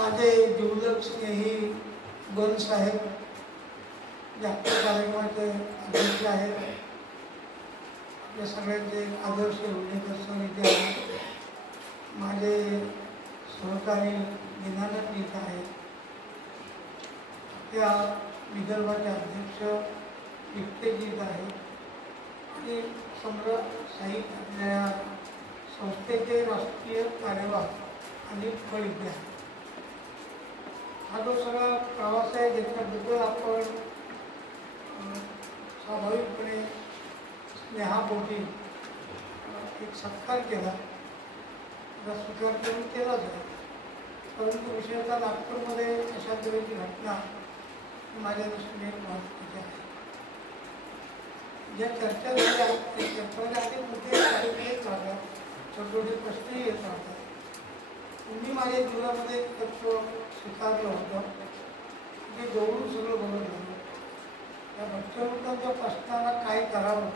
माझे जिवलग स्नेही बन साहेब जागतिक कार्यक्रमाचे अध्यक्ष आहेत, आपल्या सगळ्यांचे आदर्श उल्लेखस्थान इथे आहेत, माझे सहकारी दिनानाथ इथं आहेत, त्या विदर्भाचे अध्यक्ष इफ्तेजीत आहेत आणि सम्राट साहिब आपल्या संस्थेचे राष्ट्रीय कार्यवाह आणि फळिते आहेत. हा जो सगळा प्रवास आहे ज्याच्याबद्दल आपण स्वाभाविकपणे स्नेहापोटी एक सत्कार केला, त्याचा स्वीकार करून केलाच आहे. परंतु विशेषतः नागपूरमध्ये अशा तऱ्हेची घटना माझ्या दृष्टीने महत्त्वाची आहे. ज्या चर्चा झाल्या त्या चर्चेमध्ये अनेक मुद्दे येत राहतात, छोटे प्रश्नही येत राहतात. मी माझ्या जीवनामध्ये एक तत्व स्वीकारलं होतं की जोडून सगळं बरोबर झालं. त्या भक्तवृत्तांच्या प्रश्नाला काय करावं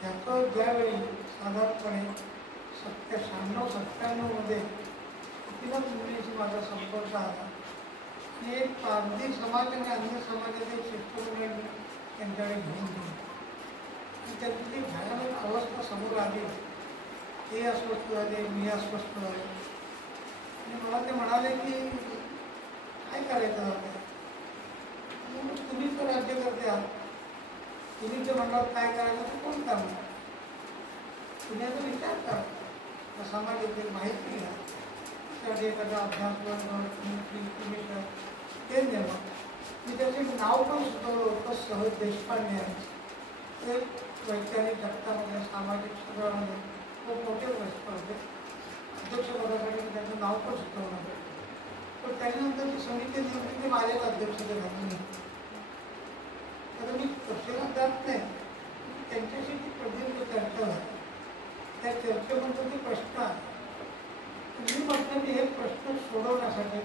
ह्याचं ज्यावेळी साधारणपणे 96-97मध्ये कितीनच मुलींशी माझा संपर्क आला आणि एक पारधी समाज आणि अन्य समाजाचे शिष्टमंडळ त्यांच्याकडे घेऊन गेले आणि त्यातली भयानक अवस्था समोर आली. ते अस्वस्थ झाले, मी अस्वस्थ झाले आणि मला ते म्हणाले की काय करायचं आता, तुम्ही तर राज्यकर्ते आहात, तुम्ही जे म्हणणार काय करायचं ते कोण करणार, तुम्ही आता विचार करा, समाजातील माहिती घ्या, त्यासाठी एखादा तुम्ही ते नेमा. मी त्याचे नाव पण सुचवलं होतं सहज देशपांडे यांचं. ते वैज्ञानिक जगतामध्ये सामाजिक सगळ्यामध्ये खूप मोठे प्रश्न होते. अध्यक्षपदासाठी मी त्यांचं नाव पण सुचवलं होतं. पण त्याच्यानंतर जी समिती नेमली ती माझ्याच अध्यक्षतेखाली. तर मी तपशिलात जात नाही, त्यांच्याशी ती प्रदीर्घ चर्चा झाली. त्या चर्चेनंतर ते प्रश्न आहे. मी म्हटलं की हे प्रश्न सोडवण्यासाठी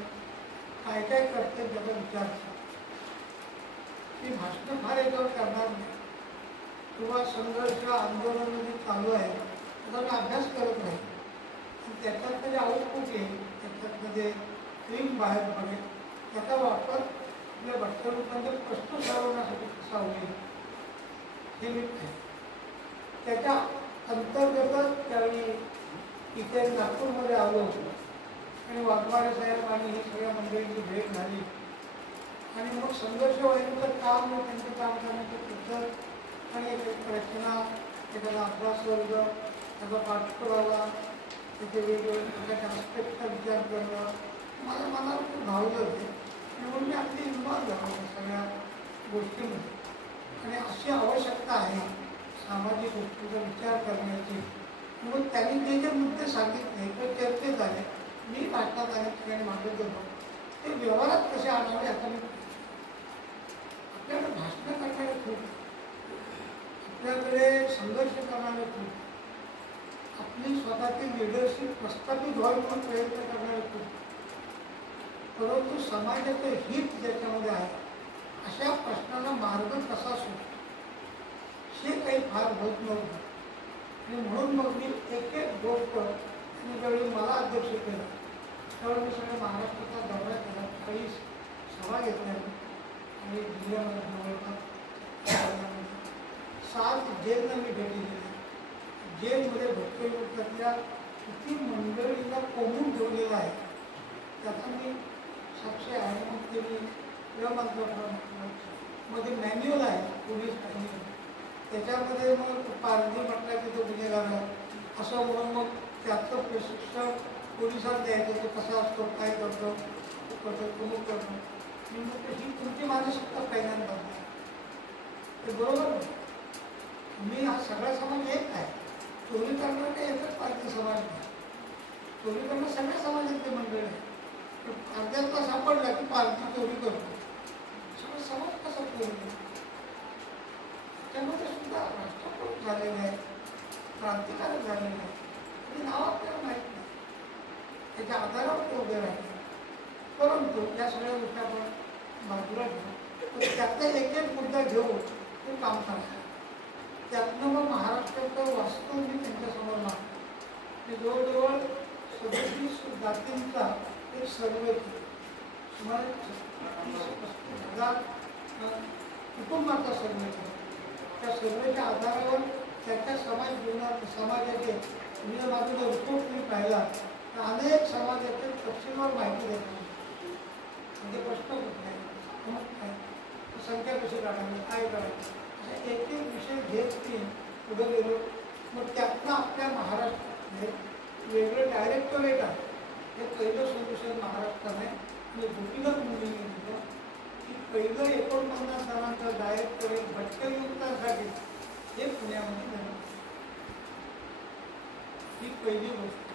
काय काय करते त्याचा विचार करा. मी भाषणं फार याच्यावर करणार नाही किंवा संघर्ष आंदोलन जे चालू आहे त्याचा मी अभ्यास करत नाही. त्याच्यात जे आउटपुट येईल, त्याच्यात जे क्रीम बाहेर पडेल, त्याचा वापर आपल्या भक्तवृत्तांचे प्रश्न सोडवण्यासाठी कसा होईल हे मी त्याच्या अंतर्गतच त्यावेळी इथे नागपूरमध्ये आलो आणि वाघमारे साहेब आणि ही सगळ्या मंडळींची भेट झाली आणि मग संघर्ष व्हायचं काम त्यांचं काम करण्याचं पद्धत आणि एक रचना, एखादा अभ्यासवर्ग, त्याचा पाठपुरावा, त्याचे वेगवेगळे प्रकारच्या आस्पेक्टचा विचार करणं मला मनाला खूप भावलं होते. म्हणून मी अगदी इन्व्हॉल्व झालो सगळ्या गोष्टींमध्ये. आणि अशी आवश्यकता आहे सामाजिक गोष्टीचा विचार करण्याची. म्हणून त्यांनी जे जे मुद्दे सांगितले ते चर्चेत आले, मी भाषणात अनेक ठिकाणी मागत होतो, ते व्यवहारात कसे आणावे याचा मी आपल्याकडे भाषणं करणारे खूप, आपल्याकडे संघर्ष करणारे खूप, आपली स्वतःची लिडरशिप प्रस्थापित व्हावी म्हणून प्रयत्न करणारे खूप, परंतु समाजाचं हित ज्याच्यामध्ये आहे अशा प्रश्नांना मार्ग कसा सुटतो हे काही फार होत नव्हतं. आणि म्हणून मग मी एक एक गोष्ट आणि ज्यावेळी मला अध्यक्ष केलं त्यावेळी मी सगळ्या महाराष्ट्राचा दौरा केला, 40 सभा घेतल्या आणि जिल्ह्यामध्ये जवळपास 7 जेलला मी भेटी दिल्या. जेलमध्ये भक्तवृत्तातल्या किती मंडळींना कोंबून ठेवलेलं आहे त्याचा मी साक्षी आहे. मग ते मी मध्ये मॅन्युअल आहे, पोलीस मॅन्युअल, त्याच्यामध्ये मग पारधी म्हटलं की तो गुन्हेगार आहे असं म्हणून मग त्याचं प्रशिक्षण पोलिसांना द्यायचं, तो कसा असतो, काय करतो, प्रमुख करतो. मी म्हटलं ही तुमची मानसिकता पहिल्यांदा ते बरोबर नाही. मी हा सगळा समाज एक आहे. चोरी करणं काही एकच पारधी समाज नाही, चोरी करणं सगळ्या समाजातले मंडळ आहे. अर्ध्यातला सापडला की पारधी चोरी करतो, सगळं समाज कसा चोरी करतो. त्यामध्ये सुद्धा राष्ट्रप्रमुख झालेले आहे, क्रांतिकारक झालेले आहे, आणि नाव आपल्याला माहीत नाही, त्याच्या आधारावर ते उभे राहिले. परंतु या सगळ्या गोष्टी आपण बाजूला घेऊ, त्यातला एक एक मुद्दा घेऊन ते काम करायचं. त्यातनं मग महाराष्ट्राचं वास्तव मी त्यांच्यासमोर मांडतो. जवळजवळ 37 जातींचा एक सर्वे सुमारे 30,000 कुटुंबाचा सर्वे केला. त्या सर्वेच्या आधारावर त्याच्या समाजाचे नियमातील रिपोर्ट तुम्ही पाहिला तर अनेक समाजाचे तपशीलवार माहिती देतात. म्हणजे प्रश्न कुठे मग काय संख्या कशी काढावी काय करायचं असे एक एक विषय घेत मी पुढे गेलो. मग त्यातनं आपल्या महाराष्ट्रामध्ये वेगळं डायरेक्टोरेट आहे. हे पहिलं सोल्युशन महाराष्ट्राने मी गोपीनाथ मुलींनी दिलं की पहिलं 49 जणांचं डायरेक्टोरेट भटकंतीसाठी हे पुण्यामध्ये झालं. ही पहिली गोष्ट.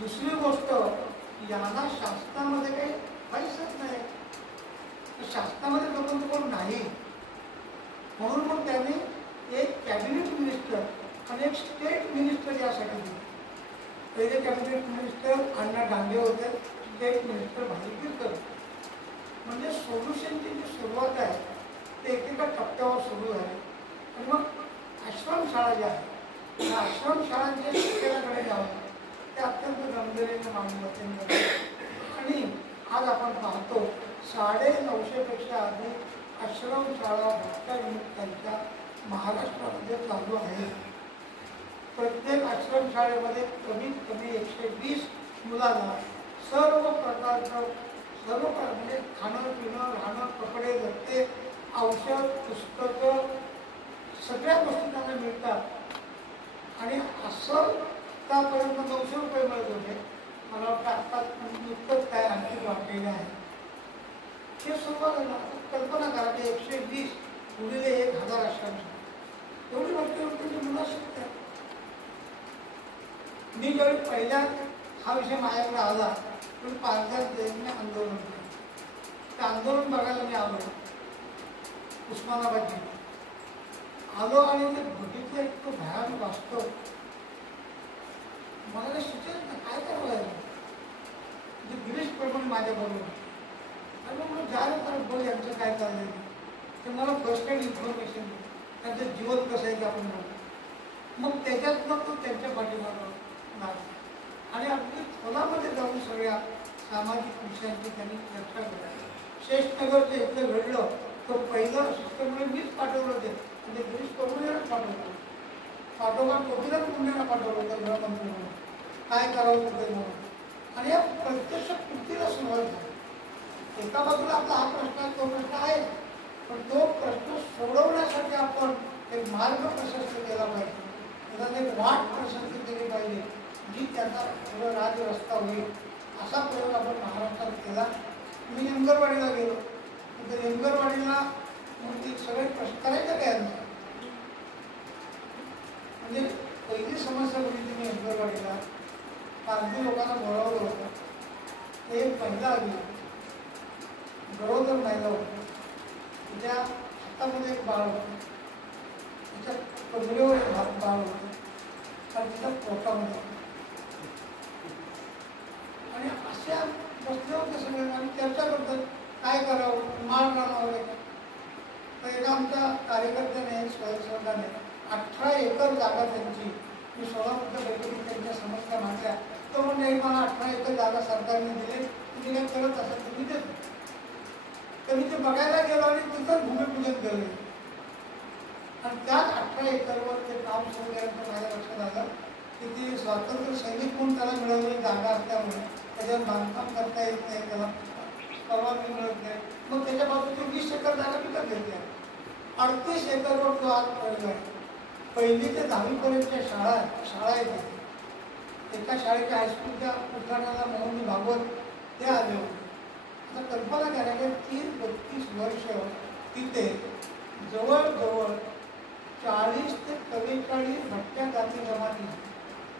दुसरी गोष्ट यांना शासनामध्ये काही काहीच नाही. शासनामध्ये लोकांचं कोण नाही म्हणून मग त्यांनी एक कॅबिनेट मिनिस्टर आणि एक स्टेट मिनिस्टर यासाठी दिले. पहिले कॅबिनेट मिनिस्टर अण्णा डांगे होते, स्टेट मिनिस्टर भाईगिरकर. म्हणजे सोल्युशनची जी सुरुवात आहे ते एकेका टप्प्यावर सुरू आहे. आणि मग आश्रमशाळा ज्या आहेत त्या आश्रमशाळांच्या शिक्षणाकडे जावं ते अत्यंत गंभीरतेने मानलं जाते. आणि आज आपण पाहतो 950पेक्षा अधिक आश्रमशाळा भ्रष्टाचारमुक्तांच्या महाराष्ट्रामध्ये चालू आहे. प्रत्येक आश्रमशाळेमध्ये कमीत कमी 120 मुलांना सर्व प्रकारचं म्हणजे खाणं पिणं राहणं कपडे दत्ते औषध पुस्तकं सगळ्या गोष्टी त्यांना मिळतात. आणि असं त्यापर्यंत 900 रुपये मिळत होते. मला वाटतं आता नुकतंच काय आणखी वाढलेलं आहे. हे सुरुवात कल्पना करा की 120 गुणिले 1000 आश्रमशाळा एवढी मोठी मुलं शिकतात. मी ज्यावेळी पहिल्या हा विषय माझ्याकडे आला पण पालघर जयंती आंदोलन केलं. ते आंदोलन बघायला मी आलो उस्मानाबाद जिल्ह्यात आलो आणि ते बघितलं इतकं भयानक वास्तव. मला काही सुचत नाही काय करावं लागलं. म्हणजे गिरीश प्रमाणे माझ्याबरोबर आणि मग मला जायला तर बोल यांचं काय चाललं ते मला फर्स्ट हँड इन्फॉर्मेशन त्यांचं जीवन कसं आहे ते आपण बोलतो. मग त्याच्यातनं तो त्यांच्या पाठीमागं आणि अगदी खोलामध्ये जाऊन सगळ्या सामाजिक विषयांची त्यांनी चर्चा केली. शेषनगरचं इथलं घडलं तर पहिलं शिस्तमुळे मीच पाठवलं होते म्हणजे गिरीश प्रभूंनाच पाठवलं. पाठोपाठ गोपीनाथ मुंडेंना पाठवलं होतं गृहमंत्री म्हणून काय करावं कुठे म्हणून. आणि या प्रत्यक्ष कृतीला सुरुवात झाली. एका बाजूला आपला हा प्रश्न आहे तो प्रश्न आहे पण तो प्रश्न सोडवण्यासाठी आपण एक मार्ग प्रशस्त केला पाहिजे. त्याला एक वाट प्रशस्त केली पाहिजे जी त्याचा थोडा राजरस्ता होईल असा प्रयोग आपण महाराष्ट्रात केला. मी यंगरवाडीला गेलो तर यंगरवाडीला मग सगळे प्रश्न करायचं काय म्हणजे पहिली समस्या बघितली मी यंगरवाडीला पारधी लोकांना बोलावलं होतं. ते पहिला आली गरोदर महिला होती. तिच्या हातामध्ये एक बाळ होतं, तिच्या कमरेवर एक बाळ होतं आणि तिच्या पोटामध्ये. आणि अशा बसले होते सगळे आम्ही चर्चा करतो काय करावं माळ राहणार. तर एका आमच्या कार्यकर्त्याने स्वयंसेवकाने 18 एकर जागा त्यांची मी सोलापूरच्या बैठकीत त्यांच्या समस्या मांडल्या. तो म्हणजे मला 18 एकर जागा सरकारने दिली तुम्ही काय करत असाल तुम्ही देत. तर मी ते बघायला गेलो आणि तिथं भूमिपूजन केलं आणि त्याच 18 एकरवर ते काम सुरू केल्यानंतर माझ्या लक्षात आलं की ती स्वातंत्र्य सैनिक म्हणून त्याला मिळवलेली जागा असल्यामुळे त्याच्यावर बांधकाम करता येत नाही, त्याला परवानगी मिळत नाही. मग त्याच्या बाजूची 20 एकर जागा विकत घेतली. 38 एकरवर तो आज प्रयोग आहे. 1ली ते 10वीपर्यंतच्या शाळा आहेत. एका शाळेच्या हायस्कूलच्या उद्घाटनाला मोहनजी भागवत ते आले होते. आता कल्पना करायला 30-32 वर्ष तिथे जवळजवळ 40 ते 45 भटक्या जाती जमाती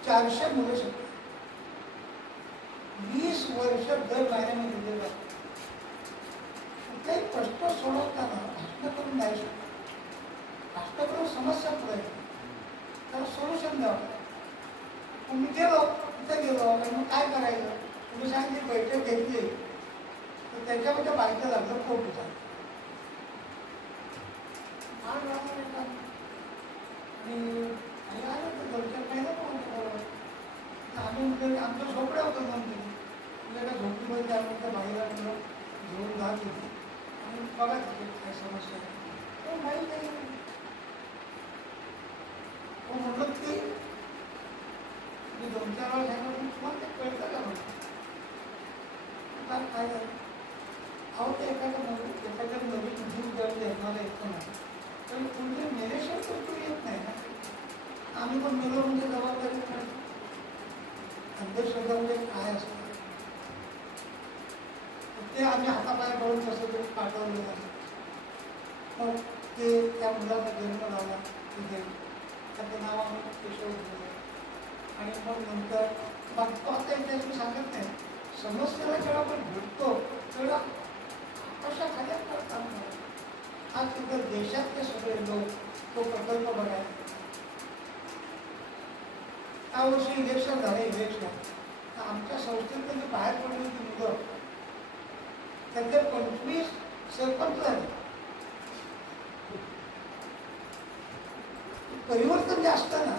400 मुलं शिकतात. 20 वर्ष दर महिन्याने दिले जातात. कुठलाही प्रश्न सोडवताना भाषण करून नाही शकत. भाषण करून समस्या पुढे त्याला सोल्युशन द्यावं. मग मी गेलो तिथे गेलो आणि मग काय करायचं तुम्ही सांगितली बैठक घेतली तर त्यांच्यामध्ये माहिती लागलं कोण विचार आणि आलं तर 2-4 महिने आम्ही म्हणजे आमचं झोपड्या होतं 2-3 म्हणजे का झोपडी सांगितलं आणि बघा तिथे काय समस्या आहे. तो नाही नाही तो म्हणत की मी 2-4 वेळा सांगितलं तुम्हाला ते कळतं का म्हणतो काय झालं. अहो ते एखाद्या नवीन जीव जर जन्माला येतो नाही तर कोणते मेलेशिवाय तर तो येत नाही ना. आम्ही पण मेलो म्हणजे जबाबदारी नाही. अंधश्रद्धा म्हणजे काय असतं ते आम्ही हातापाया पडून कसं तरी पाठवलं जातं. मग ते त्या मुलाचा जन्म झाला तिथे त्याचं नाव आम्ही केशव ठेवलं आणि मग नंतर बघतो आता मी सांगत नाही समस्येला जेव्हा आपण भेटतो तेव्हा आकाशाखाली आपल्याला काम करतो. आज तिथं देशातले सगळे लोक तो प्रकल्प बघायला. त्यावर्षी इलेक्शन झालं. तर आमच्या संस्थेत बाहेर पडली होती मुलं त्यातले 25 सरपंच झाले. परिवर्तन जे असतं ना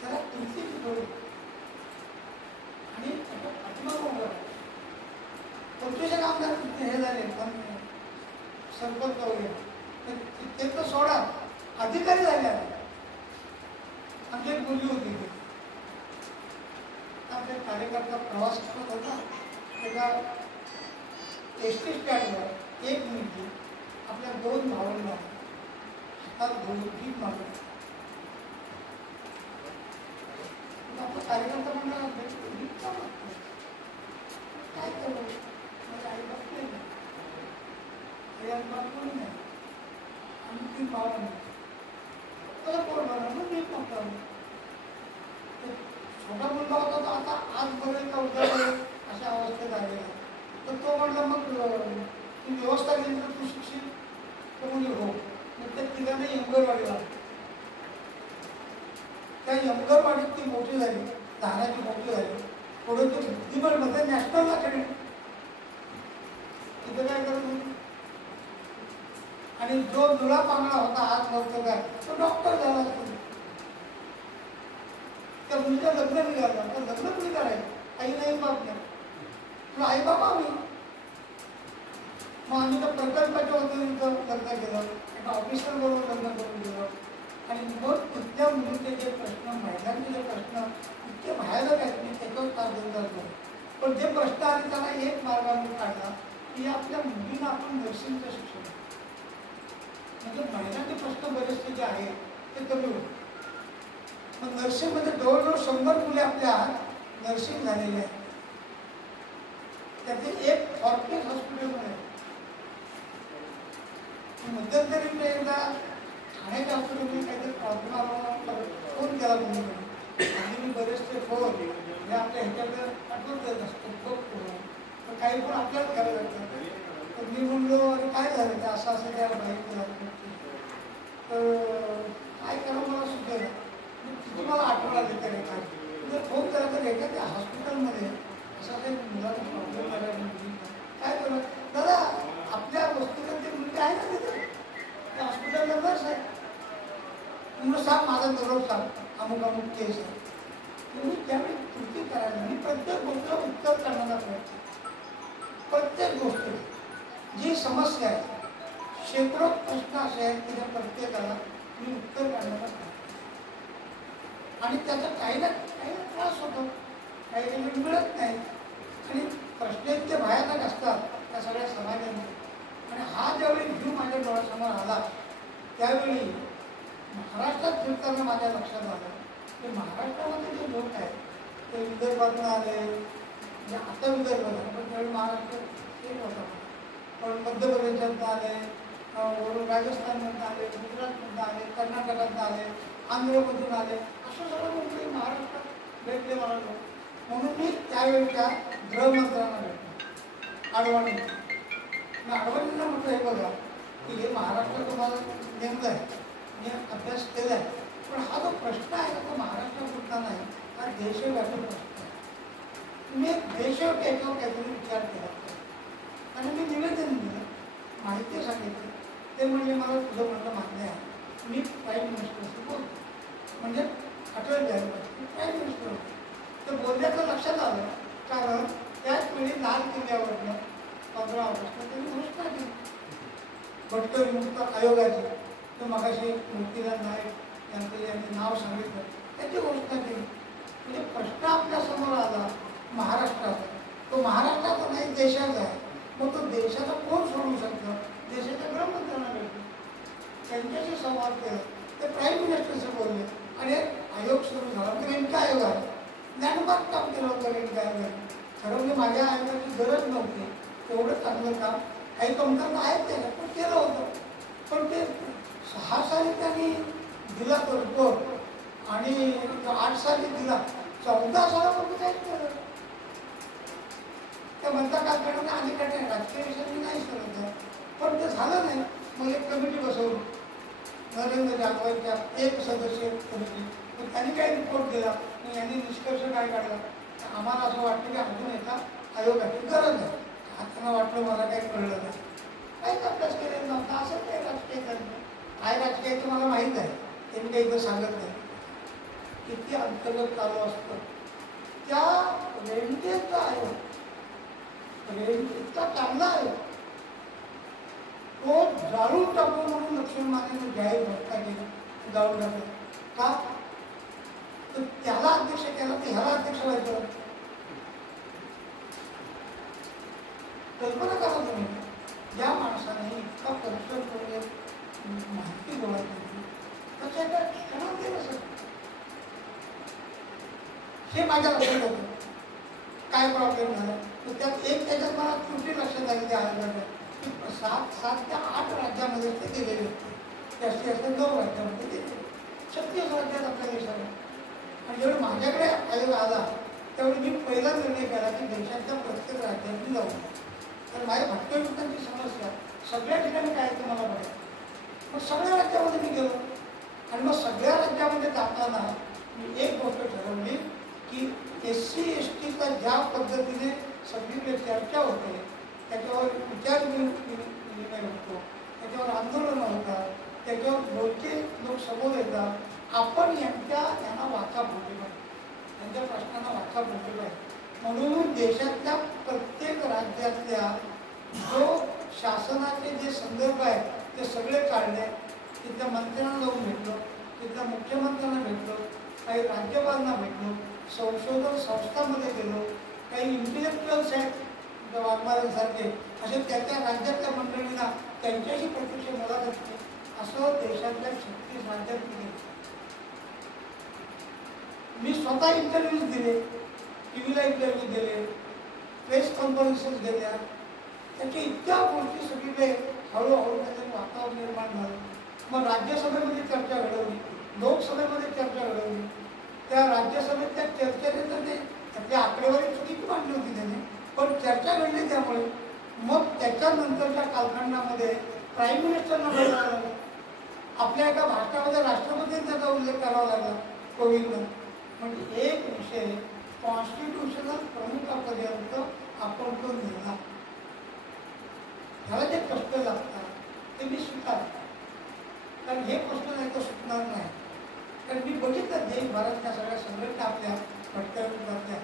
त्याला किती थोडी आणि पाठीमागं 25 आमदार हे झाले पण सरपंच वगैरे ते तर सोडा अधिकारी झाले. आमची एक मुलगी होती आपल्या कार्यकर्ता प्रवास करत होता एका एसटी स्टँडवर एक मुलगी आपल्या 2 भावांना हातात घेऊन जीप मागत. आपला कार्यकर्ता म्हणला जीप का मागतो काय करू माझ्या आई बाप नाही आई बाप कोणी नाही आम्ही 3 भाव नाही त्याला कोण म्हणा मग जीप मागतो. छोटा मुलगा होता तो आता आज बरेल का उद्या बरेल अशा अवस्थेत आलेला. तर तो म्हणला मग तू व्यवस्था केली तर तू शिक्षित तर म्हणजे हो. मग त्या तिघांना यंगरवाडीला त्या यंगरवाडीत ती मोठी झाली लहानाची मोठी झाली. पुढे तो बुद्धिबळमध्ये नॅशनल अकॅडमी तिथं काय करत होती आणि जो मुळा पांगळा होता आज नव्हतं काय तो डॉक्टर झाला. त्या मुलीचं लग्न निघालं तर लग्न कुणी करायचं आई नाही बाप नाही तुला आई बाबा आम्ही मग आम्ही त्या प्रकल्पाच्या वतीने लग्न केलं एका ऑफिसर बरोबर लग्न करून गेलो आणि मग तिथल्या मुलीचे जे प्रश्न महिलांचे जे प्रश्न इतके भयानक आहेत मी त्याच्यावर फार देत जातो. पण जे प्रश्न आले त्याला एक मार्ग आम्ही काढला की आपल्या मुलींना आपण नर्सिंगचं शिक्षण म्हणजे महिलांचे प्रश्न बरेचसे जे आहेत ते कमी होते. मग नर्सिंगमध्ये जवळजवळ 100 मुले आपल्या नर्सिंग झालेले आहेत. त्याचे एक फॉर्टिस हॉस्पिटलमध्ये मध्यंतरी मी एकदा ठाण्याच्या हॉस्पिटलमध्ये काहीतरी प्रॉब्लेम आला फोन केला कोणीकडे आणि मी बरेचसे फोन म्हणजे आपल्या ह्याच्याकडे आठवत असतो पण काही पण आपल्याला करायला लागतं. तर मी म्हणलो अरे काय झालं ते असं त्याला माहिती झालं तर काय करावं मला सुचेल. तुम्हाला आठवण आली त्या रेखा म्हणजे फोन करा तर रेखा त्या हॉस्पिटलमध्ये असा काही मुलांना प्रॉब्लेम करायला काय करू दादा आपल्या वस्तूला ते मुलगी आहे ना तिथे त्या हॉस्पिटलला नर्स आहे म्हणून सांग माझा दररोज सांग अमुक अमुक केस आहे. तुम्ही त्यावेळी कृती करायला आणि प्रत्येक गोष्टीला उत्तर करण्याचा प्रयत्न प्रत्येक गोष्ट जी समस्या आहे शेकडो प्रश्न असे आहेत की त्या प्रत्येकाला तुम्ही उत्तर काढण्याचा प्रयत्न आणि त्याचा काही ना त्रास होतो काही काही मिळत नाही आणि प्रश्न इतके भयानक असतात त्या सगळ्या समाजामध्ये. आणि हा ज्यावेळी जीव माझ्या डोळ्यासमोर आला त्यावेळी महाराष्ट्रात फिरताना माझ्या लक्षात आलं की महाराष्ट्रामध्ये जे लोक आहेत ते विदर्भातून आले म्हणजे आता विदर्भात पण त्यावेळी महाराष्ट्र एक होता पण मध्य प्रदेशातून आले वरून राजस्थानमधून आले गुजरातमधून आले कर्नाटकातून आले आंध्रमधून आले असं सगळं म्हणजे महाराष्ट्रात भेटले मला लोक. म्हणून मी त्यावेळच्या गृहमंत्र्यांना भेटलो आडवाणी. मी आडवाणींना म्हटलं हे बघा की हे महाराष्ट्र तुम्हाला नेमकं आहे मी अभ्यास केला आहे पण हा जो प्रश्न आहे तो महाराष्ट्रापुरता नाही हा देशव्यापी प्रश्न आहे. तुम्ही एक देशव्यापी याच्यावर काहीतरी विचार केला आणि मी निवेदन दिलं माहिती सांगितली ते म्हणजे मला तुझं म्हणणं मान्य आहे. मी प्राईम मिनिस्टरशी बोलतो म्हणजे अटल बिहारी वाजपेयी प्राईम मिनिस्टर होते. तर बोलण्याचं लक्षात आलं कारण त्याच वेळी लाल किल्ल्यावरनं 15 ऑगस्टला त्यांनी घोषणा केली भटके विमुक्त आयोगाची. तर मगाशी मोतीलाल नाईक यांनी नाव सांगितलं, त्याची घोषणा केली. म्हणजे प्रश्न आपल्या समोर आला महाराष्ट्राचा, तो महाराष्ट्राचा नाही देशाचा आहे. मग तो देशाचा कोण सोडवू शकतं? देशाच्या गृहमंत्र्यांना भेटले, त्यांच्याशी संवाद केला, ते प्राईम मिनिस्टरशी बोलले आणि आयोग सुरू झाला. म्हणजे नेमका आयोग आहे, ज्ञानबाद काम केलं होतं नेमक्या आयोगाने. खरं म्हणजे माझ्या आयोगाची गरज नव्हती, एवढं चांगलं काम काही कमतरता आहेत त्याला, पण केलं होतं. पण ते 6 साली त्यांनी दिला तो रिपोर्ट आणि 8 साली दिला, 14 सालापर्यंत काहीच केलं. त्या म्हणता काय करणार अलीकडे राजकीय विषयांनी नाही करत आहे, पण ते झालं नाही. मग एक कमिटी बसवली नरेंद्र जाधवांच्या 1 सदस्यीय कमिटी. मग त्यांनी काही रिपोर्ट दिला, मग यांनी निष्कर्ष काय काढला, आम्हाला असं वाटतं की अजून एका आयोगाची गरज आहे. त्यांना वाटलं मला काही कळलं नाही, काहीच अभ्यास केलेला नव्हता. असं काही राजकीय करणं काय राजकीय ते मला माहीत आहे, ते मी काही इथं सांगत नाही. किती अंतर्गत चालू असतं. त्या रेंजेचा आयोग, रेंजेचा चांगला आयोग, तो जाळून टाकू म्हणून लक्ष्मण मानेने जाहीर घोषणा केली जाऊन टाकलं. का तर त्याला अध्यक्ष केला, तर ह्याला अध्यक्ष व्हायचं. कल्पना करा तुम्ही, ज्या माणसाने इतका परिश्रम करून माहिती गोळा केली, त्याच्या एका क्षणात गेलं सर. हे माझ्या लक्षात होतं काय प्रॉब्लेम झाला. तर त्याच्यात मला त्रुटी लक्षात आली त्या आयोगाच्या, की 7 ते 8 राज्यामध्ये ते गेलेले होते. जास्तीत जास्त 9 राज्यामध्ये गेले, 36 राज्यात आपल्या देशाला. आणि जेवढे माझ्याकडे आयोग आला त्यावेळी मी पहिला निर्णय केला की देशाच्या प्रत्येक राज्यात मी जाऊ. तर माझ्या भटकंती समस्या सगळ्या ठिकाणी काय ते मला बघायचं. मग सगळ्या राज्यामध्ये मी गेलो आणि मग सगळ्या राज्यामध्ये जाताना मी एक गोष्ट ठरवली की SC STचा ज्या पद्धतीने सगळीकडे चर्चा होते, त्याच्यावर विचार विनिमय होतो, त्याच्यावर आंदोलन होतात, त्याच्यावर बोलके लोक समोर येतात. आपण यांना वाचा बोलली पाहिजे, त्यांच्या प्रश्नांना वाचा बोलली पाहिजे. म्हणून देशातल्या प्रत्येक राज्यातल्या जो शासनाचे जे संदर्भ आहेत ते सगळे काढले. तिथल्या मंत्र्यांना जाऊन भेटलो, तिथल्या मुख्यमंत्र्यांना भेटलो, काही राज्यपालांना भेटलो, संशोधन संस्थांमध्ये गेलो, काही इंटेलेक्च्युअल्स आहेत वाघमारेसारखे असे त्या राज्यातल्या मंडळींना त्यांच्याशी प्रत्यक्ष मुलाखत केली. असं देशातल्या 36 राज्यात गेले. मी स्वतः इंटरव्ह्यूज दिले, टीव्हीला इंटरव्ह्यू दिले, प्रेस कॉन्फरन्सेस दिल्या. त्याची इतक्या गोष्टी सगळीकडे हळूहळू त्याचं वातावरण निर्माण झालं. मग राज्यसभेमध्ये चर्चा घडवली, लोकसभेमध्ये चर्चा घडवली. त्या राज्यसभेत त्या चर्चेने तर ते त्यातली आकडेवारी चुकीची मांडली होती त्याने, पण चर्चा घडली. त्यामुळे मग त्याच्यानंतरच्या कालखंडामध्ये प्राईम मिनिस्टरना बोलायला लागलं. आपल्या एका भाषणामध्ये राष्ट्रपतींनी त्याचा उल्लेख करावा लागला कोविंदनं. म्हणजे एक विषय कॉन्स्टिट्यूशनल प्रमुखापर्यंत आपण तो नेला. ह्याला जे कष्ट लागतात ते मी स्वीकारतो, कारण हे कष्ट नाही तर सुटणार नाही. कारण मी बघितलं देशभरातल्या सगळ्या संघटना आपल्या भटक्या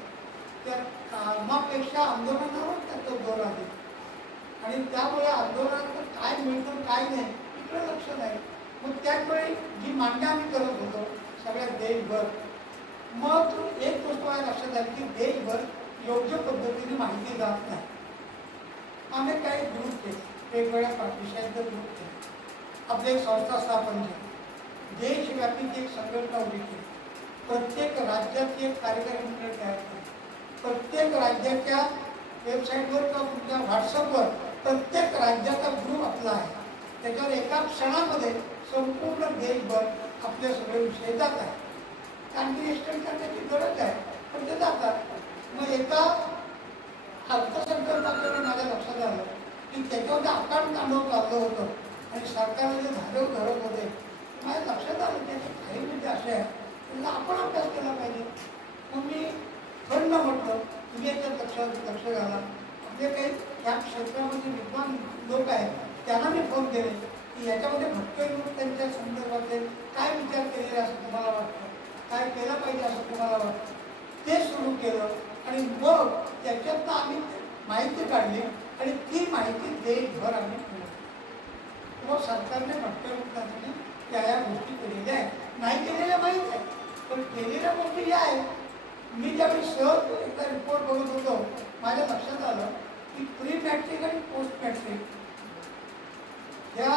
त्या कामापेक्षा आंदोलनावर त्याचा जोर आहे. आणि त्यामुळे आंदोलनात काय मिळतं काय नाही इकडे लक्ष नाही. मग त्याचवेळी जी मांडणी आम्ही करत होतो सगळ्या देशभर, मग एक गोष्ट माझ्या लक्षात आली की देशभर योग्य पद्धतीने माहिती जात नाही. आम्ही काही ग्रुप केले, वेगवेगळ्या विषयांचे ग्रुप केले, आपली एक संस्था स्थापन केली, देशव्यापी एक संघटना उभी केली, प्रत्येक राज्यात एक कार्यकारी मंडळ तयार केले, प्रत्येक राज्याच्या वेबसाईटवर किंवा तुमच्या व्हॉट्सअपवर प्रत्येक राज्याचा ग्रुप आपला आहे. त्याच्यावर एका क्षणामध्ये संपूर्ण देशभर आपले सगळे विषय जात आहेत. आणखी एक्सटेंड करण्याची गरज आहे, पण ते जातात. मग एका अर्थसंकल्पाकडे माझ्या लक्षात आलं की त्याच्यावर आकांड तांडव चाललं होतं आणि सरकारने जे धाडव धरत होते, माझ्या लक्षात आलं त्याचे काही मुद्दे असे आहेत त्यांना आपण अभ्यास केला पाहिजे. मग मी खंड म्हटलं तुम्ही याच्यात लक्ष घाला. आपले काही या क्षेत्रामध्ये विद्वान लोक आहेत त्यांना मी फोन केले की याच्यामध्ये भटके लोक त्यांच्या संदर्भातले काय विचार केलेले असं तुम्हाला वाटतं, काय केलं पाहिजे असं तुम्हाला वाटतं, ते सुरू केलं. आणि मग त्याच्यातनं आम्ही माहिती काढली आणि ती माहिती देशभर आम्ही ठेवतो. मग सरकारने भटक्या त्या गोष्टी केलेल्या आहेत, नाही केलेल्या माहीत आहे, पण केलेल्या गोष्टी या आहेत. मी ज्यावेळी सहज एकदा रिपोर्ट बघत होतो, माझ्या लक्षात आलं की प्री मॅट्रिक आणि पोस्ट मॅट्रिक या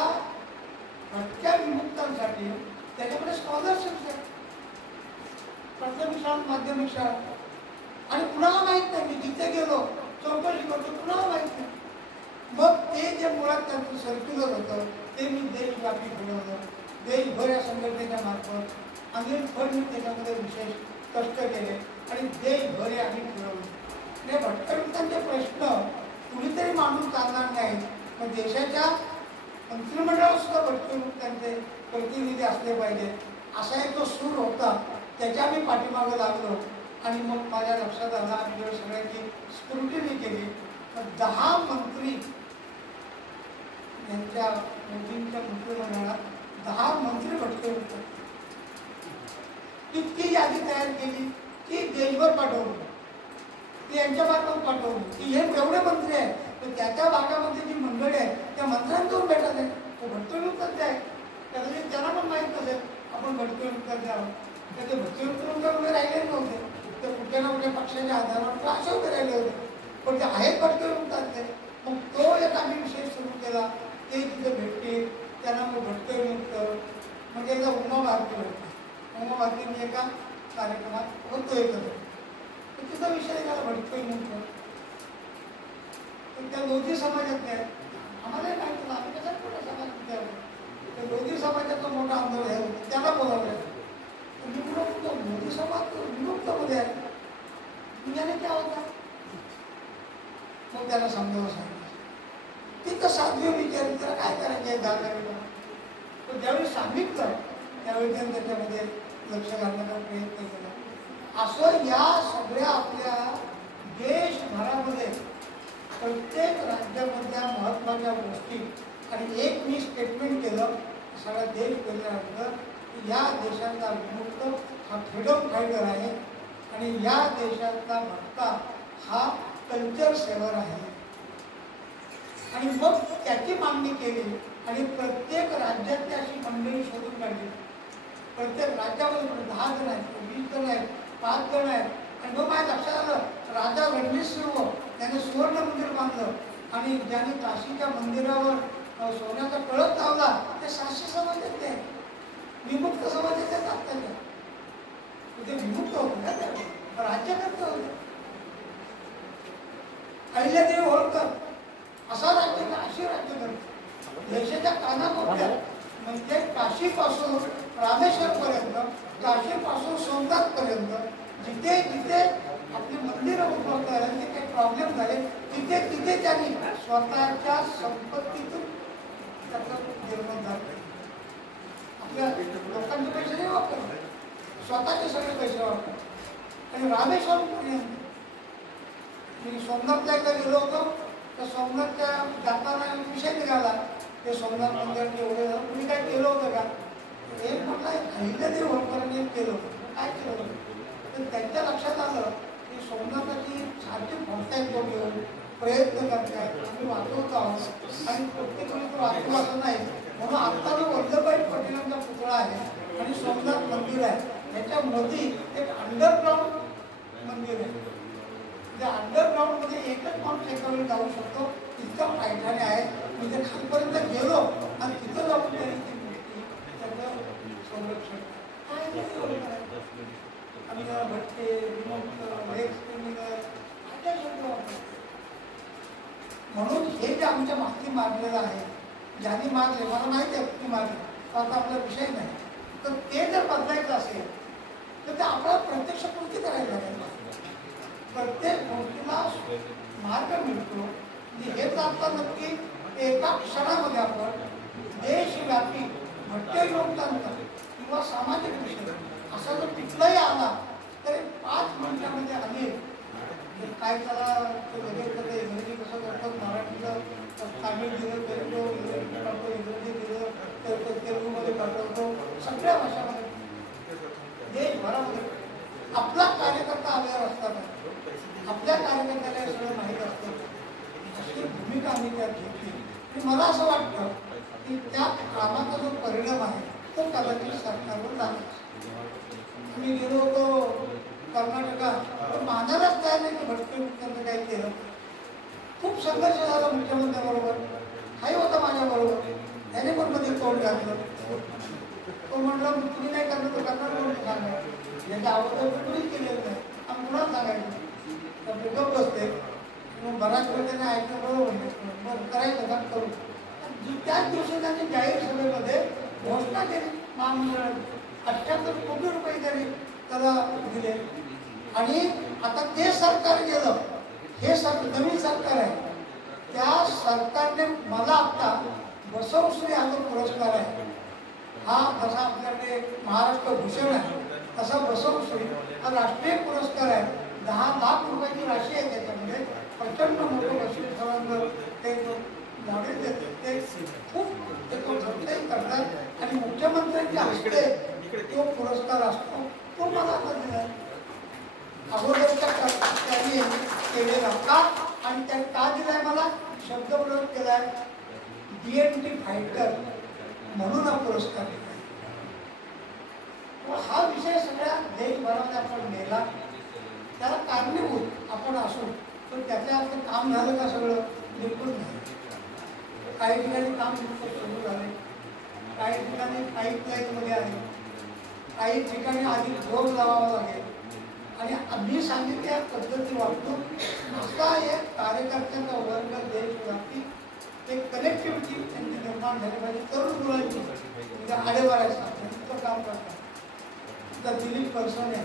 भटक्या विमुक्तांसाठी त्याच्यामध्ये स्कॉलरशिप्स आहेत. प्राथमिक शाळा, माध्यमिक शाळा, आणि कुणाला माहीत नाही. मी जिथे गेलो चौकशी करतो, कुणाला माहीत नाही. मग ते जे मुळात त्यांचं सर्क्युलर होतं ते मी देशव्यापी घडवलं. देशभर या संघटनेच्या मार्फत अनिल फडणवीस त्याच्यामध्ये विशेष कष्ट केले आणि देशभर आम्ही फिरवले. म्हणजे भटक्यांचे प्रश्न कुणीतरी मांडून चालणार नाही. मग देशाच्या मंत्रिमंडळात सुद्धा भटक्यांचे प्रतिनिधी असले पाहिजे, असा एक जो सूर होता त्याच्या मी पाठीमागं लागलो. आणि मग माझ्या लक्षात आलं, आपल्याला सगळ्यांची स्क्रुटिनी केली, तर 10 मंत्री यांच्या मोदींच्या मंत्रिमंडळात 10 मंत्री भटके होते. इतकी यादी तयार केली की देशभर पाठवली, ती यांच्या मार्फत पाठवली की हे एवढे मंत्री आहेत, तर त्याच्या भागामध्ये जी मंडळी आहे त्या मंत्र्यांकडून भेटत आहे. तो भटके आहे, कदाचित त्यांना पण माहीत नसेल आपण भटके द्यावं. तर ते भटके उभे राहिले नव्हते, ते कुठल्या ना कुठल्या पक्षाच्या आधारावर असे उभे राहिले होते, पण ते आहेत भटके. मग तो एक आम्ही विषय सुरू केला, ते तिथे भेटतील, त्यांना मग भटके विमुक्त म्हणजे एकदा उमा भारती भेटते. उमा भारतीने एका कार्यक्रमात होतो एकत्र, तर तिचा विषय झाला भटके विमुक्त. त्या लोधी समाजातले आहेत, आम्हालाही माहिती आम्ही कशा मोठ्या समाजात द्यावं. त्या लोधी समाजाचा मोठा आंदोलन आहे, त्याला बोलावलं. मी म्हणतो मोदी समाज विमुक्तमध्ये आहे, दुनियाने क्या होता. मग त्याला समजावं सांगितलं. तिथं साध्य विचार त्याला काय करायचे आहे जागा. पण ज्यावेळी सांगितलं त्यावेळी त्यांनी त्याच्यामध्ये लक्ष घालण्याचा प्रयत्न केला. असं या सगळ्या आपल्या देशभरामध्ये प्रत्येक राज्यामधल्या महत्त्वाच्या गोष्टी, आणि एक मी स्टेटमेंट केलं सगळा देश केल्यानंतर, या देशाचा विमुक्त हा फ्रीडम फायटर आहे आणि या देशाचा भक्ता हा कल्चर सेवर आहे. आणि मग त्याची मागणी केली आणि प्रत्येक राज्यातली अशी मंडळी शोधून काढली. प्रत्येक राज्यामध्ये 10 जण आहेत, 20 जण आहेत, 5 जण आहेत. आणि मग माझ्या लक्षात आलं, राजा रणजित सिंह त्याने सुवर्ण मंदिर बांधलं आणि ज्याने काशीच्या मंदिरावर सोन्याचा कळस लावला ते 700 समाजातले आहेत. विमुक्त समाजाचे तात्याचे ते विमुक्त होते ना, त्या राज्यकर्ते होते. अहिल्यादेवी होळकर असा राज्य, अशी राज्यकर्ते देशाच्या कानाकोपऱ्यात, म्हणजे काशीपासून रामेश्वरपर्यंत, काशीपासून सोमनाथपर्यंत जिथे जिथे आपली मंदिरं उपलब्ध झाले, तिथे प्रॉब्लेम झाले, तिथे तिथे त्यांनी स्वतःच्या संपत्तीतून त्याचं निर्माण झालं. आपल्या लोकांचे पैसे नाही वापरले, स्वतःचे सगळे पैसे वापरले. आणि रामेश्वरपर्यंत मी सोमनाथला एकदा गेलो होतो, तर सोमनाथच्या जाताना विषय निघाला, ते सोमनाथ मंदिर एवढे झालं, कुणी काय केलं होतं का. एक म्हटलं अहिल्यादेवी होळकरांनी केलं होतं, काय केलं होतं. तर त्यांच्या लक्षात आलं की सोमनाथाची सारखी फोडतायत लोक घेऊन प्रयत्न करतायत, आम्ही वाचवत आहोत आणि प्रत्येकाने तो वाचू असं नाही. म्हणून आत्ता जो वल्लभभाई पटेलांचा पुतळा आहे आणि सोमनाथ मंदिर आहे, त्याच्यामध्ये एक अंडरग्राऊंड मंदिर आहे. त्या अंडरग्राऊंडमध्ये एकच माणूस एका वेळी जाऊ शकतो, इतकं पायठाणे आहे. म्हणजे खालपर्यंत गेलो आणि तिथं जाऊन त्यांनी ती मूर्ती त्याचं संरक्षण भटके म्हणून हे जे आमच्या मागणी मागलेलं आहे, ज्यांनी मागले मला माहिती आहे की मागले, आता आपला विषय नाही, तर ते जर बदलायचं असेल तर ते आपल्याला प्रत्यक्ष कृती करायला लागेल. प्रत्येक गोष्टीला मार्ग मिळतो. म्हणजे हेच आता नक्की एका क्षणामध्ये आपण देशव्यापी भटके लोकतंत्र किंवा सामाजिक विषय असा जर कुठलाही आला तरी 5 मिनिटामध्ये आले. काय त्याला इंग्रजी कसं करतात, मराठीचं तामिळ दिलं, तेलुगू इंग्रजी पाठवतो, इंग्रजी दिलं तर तेलुगूमध्ये पाठवतो, सगळ्या भाषामध्ये देशभरामध्ये आपला कार्यकर्ता आल्यावर असतात. आपल्या कार्यकर्त्याला सगळं माहीत असतं. अशी भूमिका आम्ही त्यात घेतली. आणि मला असं वाटतं की त्या कामाचा जो परिणाम आहे तो कदाचित सरकारवर झाला. आम्ही गेलो होतो कर्नाटकात, पण मानायलाच तयार नाही की भटके मुख्यमंत्री काही केलं. खूप संघर्ष झाला मुख्यमंत्र्यांबरोबर, हाही होता माझ्याबरोबर, त्याने पण मध्ये तोंड घातलं. तो म्हटलं तुम्ही नाही करणार तर करणार म्हणून सांगा, याच्या अगोदर कुणीच केलेलं नाही, आम्ही कुणाला सांगायचं. तर गप्प बसते. मग बराच वेळ त्याने ऐकलं, बरोबर बरं करायचं काम करू. त्याच दिवशी त्यांनी जाहीर सभेमध्ये घोषणा केली महामंडळाने 78 कोटी रुपये त्यांनी त्याला दिले. आणि आता ते सरकार गेलं, हे नवीन सरकार आहे, त्या सरकारने मला आता बसवश्री हा जो पुरस्कार आहे, हा जसा आपल्याकडे महाराष्ट्र भूषण आहे तसा बसवश्री हा राष्ट्रीय पुरस्कार आहे. 10 लाख रुपयाची राशी आहे त्याच्यामध्ये. प्रचंड मोठं बसवेश्वर सरांवर ते मॉडेल देते, ते खूप करतात आणि मुख्यमंत्र्यांच्या हस्ते तो पुरस्कार असतो. तो मला आता दिला अगोदरच्या त्यांनी केलेला का, आणि त्याने का दिलाय मला शब्दप्रयोग केलाय, DNT फायटर म्हणून हा पुरस्कार दिला. हा विषय सगळ्या देशभरात आपण नेला, त्याला कारणीभूत आपण असू, पण त्याच्या अर्थ काम झालं का सगळं बिलकुल नाही. काही ठिकाणी काम सुरू झाले, काही ठिकाणी पाईपलाईनमध्ये आहे, काही ठिकाणी आधी बोर लावावा लागेल. आणि आम्ही सांगितल्या पद्धती वापरून असा एक कार्यकर्त्यांचा वर्ग देशव्यापी एक कनेक्टिव्हिटी त्यांची निर्माण झाली पाहिजे. तरुण मुलांची म्हणजे आडेवाऱ्याचा इतकं काम करतात. तर दिलीप पर्सन आहे,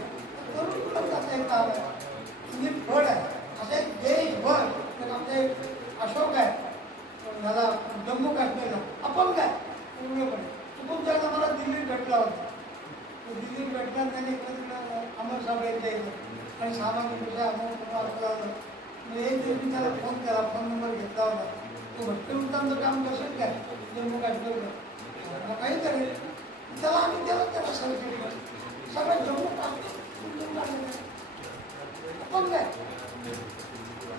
तरुण मुलांचा एक काम आहे, दिलीप फड आहे, असं एक देशभर. तर आमचे अशोक आहे, झाला जम्मू काश्मीरला अपंग आहे पूर्णपणे. चुकून त्याला मला दिल्लीत भेटला होता. दिल्लीत भेटला, त्याने अमर साहेब यायचं आणि सामाजिक विषय अमोल कुमार कळवलं. एक दिवस मी त्याला फोन केला, फोन नंबर घेतला होता. तो भटके मुक्तांचं काम कसं काय जम्मू काश्मीरला काही करेल, त्याला आम्ही त्याला सर्टिफिकेट सगळं जम्मू काश्मीर अपंग आहे,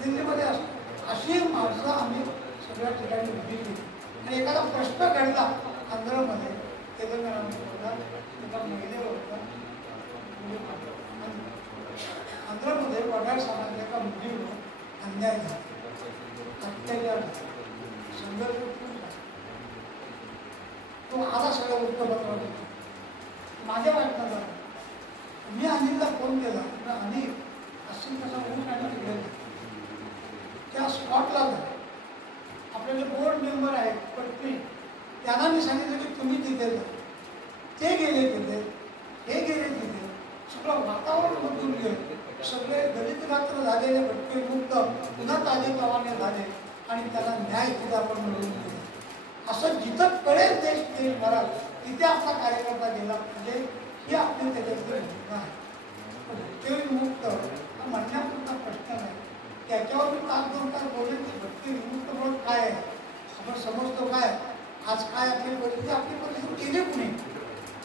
दिल्लीमध्ये असतो. अशी माणसं आम्ही सगळ्या ठिकाणी उभी केली. आणि एखादा प्रश्न घडला आंध्रमध्ये, तेलंगणामध्ये एका महिलेवर होता, आंध्रमध्ये वडार समाजाच्या एका मुलीवर अन्याय झाला, अत्याचार झाला, संघर्ष खूप झाला. तो आला सगळ्या वृत्तपत्रात, माझ्या वाटणं झालं. मी अनिलला फोन केला, अनिल असेल कसा ऊस आणि तिकडे त्या स्पॉटला झाला. आपल्याला बोर्ड मेंबर आहेत पटली, त्यांना मी सांगितलं की तुम्ही तिथे जा. ते गेले तिथे, हे गेले तिथे, सगळं वातावरण बदलून गेलं. सगळे दलित गात्र झालेले भटके मुक्त पुन्हा ताजेतवाने झाले आणि त्याला न्याय तिथे आपण मिळवून दिला. असं जिथं कळेल देशभरात तिथे आपला कार्यकर्ता गेला म्हणजे ही आपली त्याच्यातली भूमिका आहे. भटके मुक्त हा म्हणण्यापुरता प्रश्न नाही, त्याच्यावर मी 5-2 तास बोलले की भटके विमुक्त म्हणून काय आहे, आपण समजतो काय, आज काय आपली परिस्थिती केली कुणी,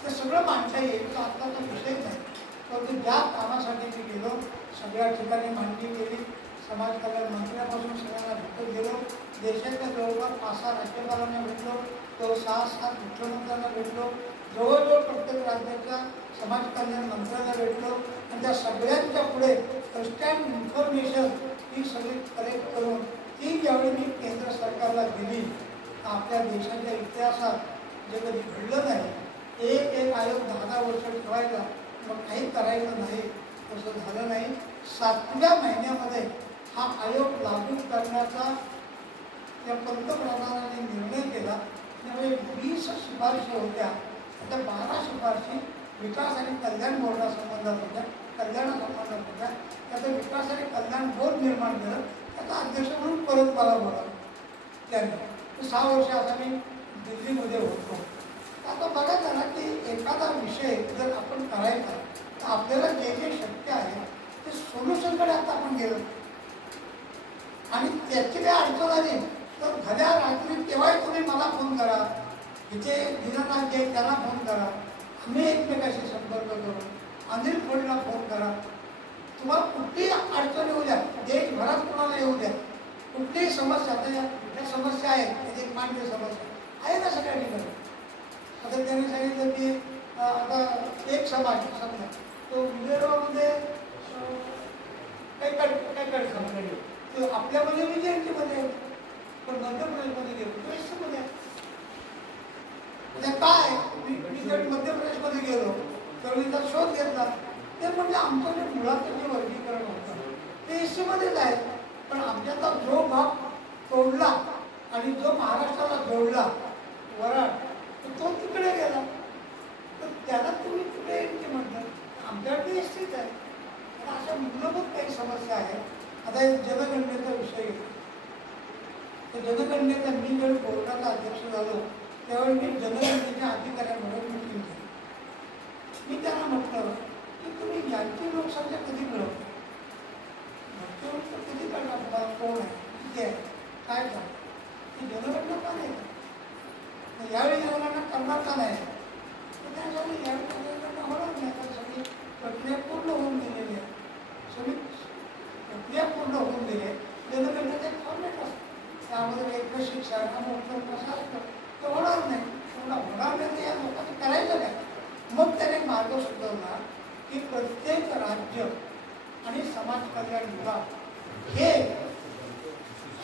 ते सगळं मांडता येईल. तर आत्ताचा विषय नाही, परंतु ज्या कामासाठी मी गेलो सगळ्या ठिकाणी मांडणी केली. समाज कल्याण मंत्र्यापासून सगळ्यांना भेटत गेलो. देशाच्या जवळपास 5-6 राज्यपालांना भेटलो, तो 6-7 मुख्यमंत्र्यांना भेटलो, जवळजवळ प्रत्येक राज्याच्या समाज कल्याण मंत्र्यांना भेटलो. आणि त्या सगळ्यांच्या पुढे फर्स्ट हँड इन्फॉर्मेशन ही सगळी कलेक्ट करून ती ज्यावेळी मी केंद्र सरकारला दिली, आपल्या देशाच्या इतिहासात जे कधी घडलं नाही, एक आयोग 10-10 वर्ष ठेवायचा मग काही करायचं नाही, तसं झालं नाही. 7व्या महिन्यामध्ये हा आयोग लागू करण्याचा त्या पंतप्रधानांनी निर्णय केला. त्यामुळे 20 शिफारशी होत्या, त्या 12 शिफारशी विकास आणि कल्याण बोर्डासंबंधात होत्या, कल्याणासंबंधात होत्या. त्याचा विकास आणि कल्याण बोर्ड निर्माण केलं, त्याचा अध्यक्ष म्हणून परत मला बोलावलं त्यांनी. 6 वर्ष असा मी दिल्लीमध्ये होतो. आता बघा ना की एखादा विषय जर आपण करायचा तर आपल्याला जे जे शक्य आहे ते सोल्युशनकडे आता आपण गेलो. आणि त्याची काही अडचण आली तर भल्या रात्री तेव्हाही तुम्ही मला फोन करा, इथे दिनानाथ जे त्यांना फोन करा, आम्ही एकमेकाशी संपर्क करू, अनिल फडला फोन करा. तुम्हाला कुठलीही अडचण येऊ द्या, देशभरात कोणाला येऊ द्या, कुठलीही समस्या, आता या समस्या आहेत, त्याची एक मांडली समस्या आहे ना सगळ्या ठिकाणी. आता त्यांनी सांगितलं की आता एक समाज समजा तो विदर्भामध्ये काही समाज तो आपल्यामध्ये विजयंतीमध्ये आहे, पण मध्य प्रदेशमध्ये गेलो तो एसटीमध्ये आहे. काय मी जर मध्य प्रदेशमध्ये गेलो तर मी त्याचा शोध घेतला, ते म्हणजे आमचं जे मुळाचं जे वर्गीकरण होतं ते एसटीमध्येच आहे, पण आमच्याचा जो भाग तोडला आणि जो महाराष्ट्राला जोडला वराड तो तिकडे गेला, तर त्याला तुम्ही तिकडे एसटी म्हणतात, आमच्याकडे एसटीच आहे. तर अशा मूलभूत काही समस्या आहेत. आता जनगणनेचा विषय येतो, तर जनगणनेचा मी जेव्हा बोर्डाचा अध्यक्ष झालो त्यावेळी मी जनगणनेच्या अधिकाऱ्यांबरोबर मीटिंग केली. मी त्यांना म्हटलं की तुम्ही यांची लोकसंख्या कधी मिळवता, कधी करणार, तुम्हाला कोण आहे, किती आहे, काय करणार, ही जनगणना का नाही करत, यावेळी जनगणना करणार का नाही. तर त्या यावेळी जनगणना होणार नाही, कारण सगळी प्रक्रिया पूर्ण होऊन गेलेली आहे, सगळी प्रक्रिया पूर्ण होऊन गेली आहे. जनगणनेचा एक फॉर्मेट असतो, त्यामध्ये एक शिक्षण कसं असतं ते होणार नाही. होणार नाही तर या लोकांनी करायचं काय. मग त्याने मार्ग सुचवला की प्रत्येक राज्य आणि समाज कल्याण विभाग हे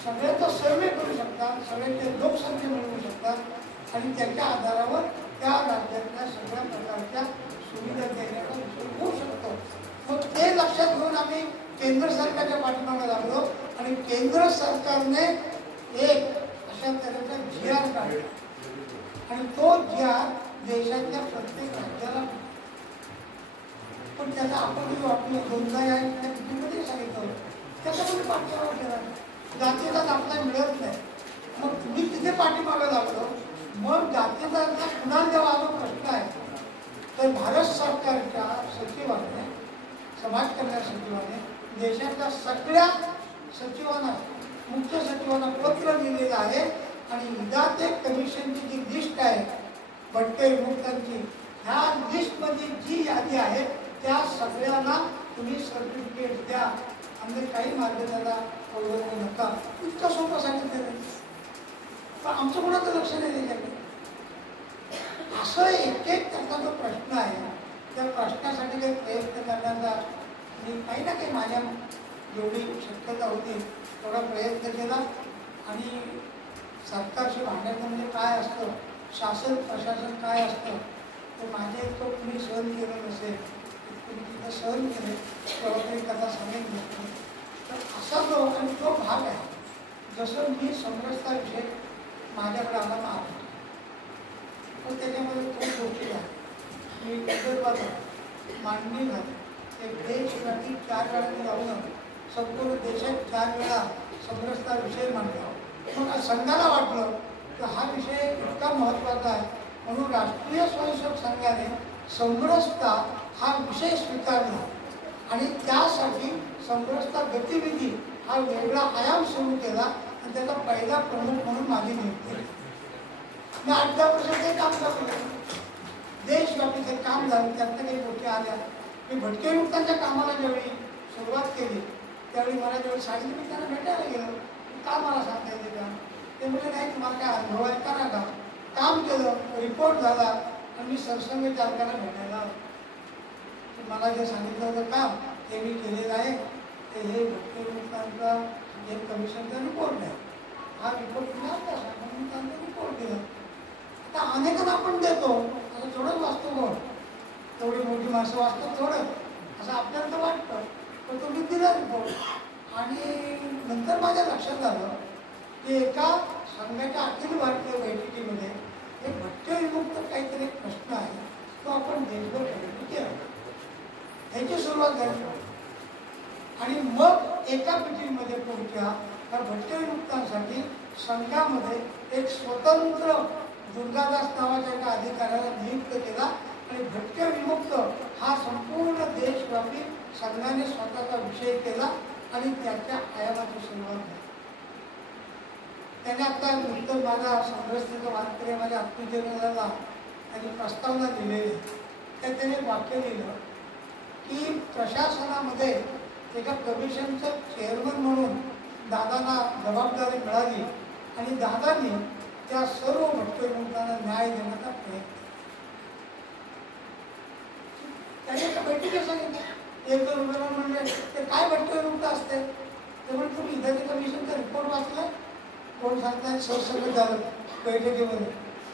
सगळ्यांचा सर्वे करू शकतात, सगळ्यांचे लोकसंख्या मिळवू शकतात आणि त्याच्या आधारावर त्या राज्यातल्या सगळ्या प्रकारच्या सुविधा देण्याचा विषय होऊ शकतो. मग ते लक्षात घेऊन आम्ही केंद्र सरकारच्या पाठीमागे लागलो आणि केंद्र सरकारने एक अशा तऱ्हेचा GR काढला आणि तो GR देशातल्या प्रत्येक राज्याला, पण त्याचा आपण आपल्या दोनदा या मीटिंगमध्ये सांगितलं त्याच्यामध्ये पाठीमागे केला, जातीचा दाखला मिळत नाही. मग तुम्ही तिथे पाठीमागे लागलो. मग जातीचा पुन्हा जेव्हा आलो प्रश्न आहे तर भारत सरकारच्या सचिवाने, समाज कल्याण सचिवाने देशातल्या सगळ्या सचिवांना, मुख्य सचिवांना पत्र लिहिलेलं आहे आणि विधाते कमिशनची जी लिस्ट आहे भटके विमुक्तांची, ह्या लिस्टमध्ये जी यादी आहे त्या सगळ्यांना तुम्ही सर्टिफिकेट द्या आणि काही मार्ग त्याला अवलंबू नका. इतकं सोपं सांगितलेलं आहे, पण आमचं कोणाचं लक्ष नाही त्याच्याकडे. असं एक त्याचा जो प्रश्न आहे त्या प्रश्नासाठी काही प्रयत्न करण्याचा मी काही ना काही माझ्या जेवढी शक्यता होती तेवढा प्रयत्न केला. आणि सरकारशी भांडायचं म्हणजे काय असतं, शासन प्रशासन काय असतं, तर माझे तो कुणी सहन केलं नसेल, तुम्ही तिथं सहन केले तेव्हा तरी कथा सांगितलं. तर असा जो आणि तो भाग आहे, जसं मी समरसता विषय माझ्याकडे आला महाराष्ट्र, तर त्याच्यामध्ये खूप गोष्टी आहेत. मी विदर्भात मांडणी झाली, एक देशव्यापी 4 वेळा जाऊन संपूर्ण देशात 4 वेळा समरसता विषय मांडला. मग संघाला वाटलं की हा विषय इतका महत्त्वाचा आहे म्हणून राष्ट्रीय स्वयंसेवक संघाने समरसता हा विषय स्वीकारला आणि त्यासाठी समरसता गतिविधी हा वेगळा आयाम सुरू केला आणि त्याचा पहिला प्रमुख म्हणून माझी नियुक्ती केली. मी 8-10 वर्ष ते काम केलं, देशव्यापी ते काम झालं, त्यातनं काही गोष्टी आल्या. मी भटके विमुक्तांच्या कामाला ज्यावेळी सुरुवात केली त्यावेळी मला ज्यावेळी सांगितलं, मी त्यांना भेटायला गेलो, का मला सांगता येते का, ते म्हणजे नाही तुम्हाला काय अनुभव आहे करा का. काम केलं, रिपोर्ट झाला आणि मी सरसंघ चालकाला भेटायला आलो. मला जे सांगितलं होतं काम ते मी केलेलं आहे. ते हे भटके विमुक्तांचा एक कमिशनचा रिपोर्ट आहे, हा रिपोर्ट तुम्ही आता सांगा. मी त्यांचा रिपोर्ट दिला. आता अनेकांना आपण देतो, असं थोडंच वाचतो कोण, तेवढी मोठी माणसं वाचतात थोडं असं आपल्याला तर वाटतं, पण तो मी दिला रिपोर्ट. आणि नंतर माझ्या लक्षात आलं की एका संघाच्या अखिल भारतीय बैठकीमध्ये एक भटके विमुक्त काहीतरी एक प्रश्न आहे, तो आपण देशभर केला, ह्याची सुरुवात झाली. आणि मग एका मीटिंगमध्ये पुढच्या त्या भटके विमुक्तांसाठी संघामध्ये एक स्वतंत्र दुर्गादास नावाच्या एका अधिकाऱ्याला नियुक्त केला आणि भटके विमुक्त हा संपूर्ण देशव्यापी संघाने स्वतःचा विषय केला आणि त्याच्या आयामाची सुरुवात झाली. त्याने आता नंतर माझा समरसतेचं वाक्य माझ्या अत्युजनाला त्यांनी प्रस्तावना दिलेली, त्यात त्याने वाक्य लिहिलं की प्रशासनामध्ये एका कमिशनचं चेअरमन म्हणून दादांना जबाब मिळाली आणि दादांनी त्या सर्व भक्तविमुक्तांना न्याय देण्याचा प्रयत्न त्याने एका बैठकीत सांगितलं. एक दोन उमेदवार म्हणले ते काय भक्तविमुक्त असते ते म्हणजे तुम्ही विद्यार्थी कमिशनचा रिपोर्ट वाचला कोण सांगतात सरसकट झालं बैठकीमध्ये